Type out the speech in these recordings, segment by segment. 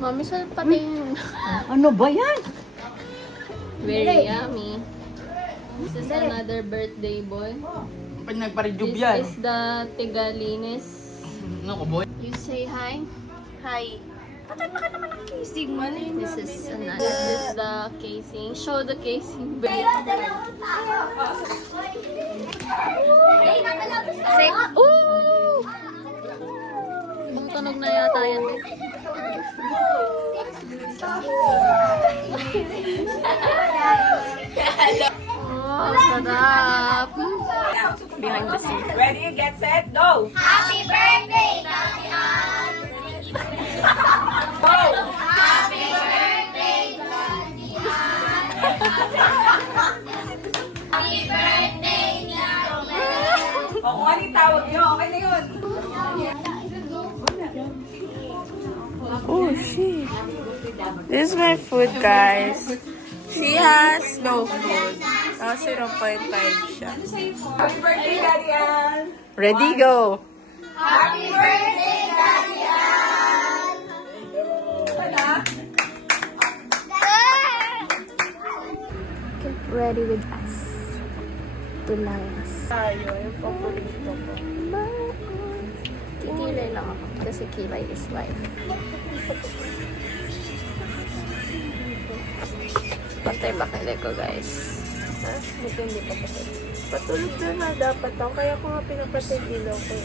Mami, saan pati yun? Ano ba yan? Very yummy. This is another birthday boy. Pag nagpa-rejuve This yan. is the Tigalinis. Ano ko, boy? You say hi? Hi. Kissing mo na This is the casing. Show the casing. Say, ooh! Ibang tunog na yata yan. Oh, sarap. Behind the scenes. Ready, get set, go! Happy birthday, Damian! Go! Happy birthday, Damian! Happy birthday, Damian! O kung anong tawag nyo, okay na yun. Oh, shit. This is my food, guys. She has no food. 0.5 siya. Happy birthday, Daddy Ann! Ready, go! Happy birthday, Damian! Get ready with us. Tulayas. Tayo, yung paborito ko. Kikilay lang ako kasi kilay is life. Patay ba kilay ko, guys? Ha? Buti hindi pa patay. Patulog na nga dapat ako. Kaya ko nga pinapatay ilaw ko.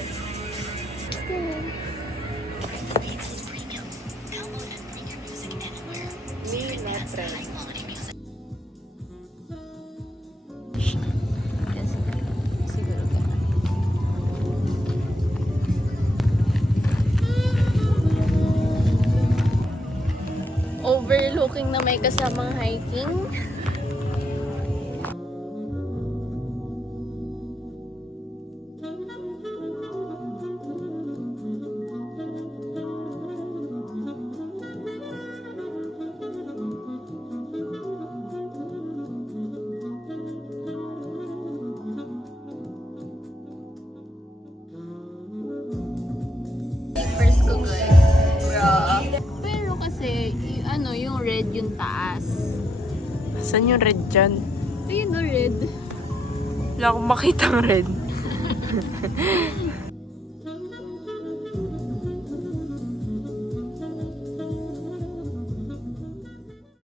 Mila, friend. Kasi siguro ka. Overlooking na may kasamang hiking. First ko, guys. Bro. Pero kasi, yung red yung taas. Saan yung red dyan? Ayun no, red. Wala akong makitang red.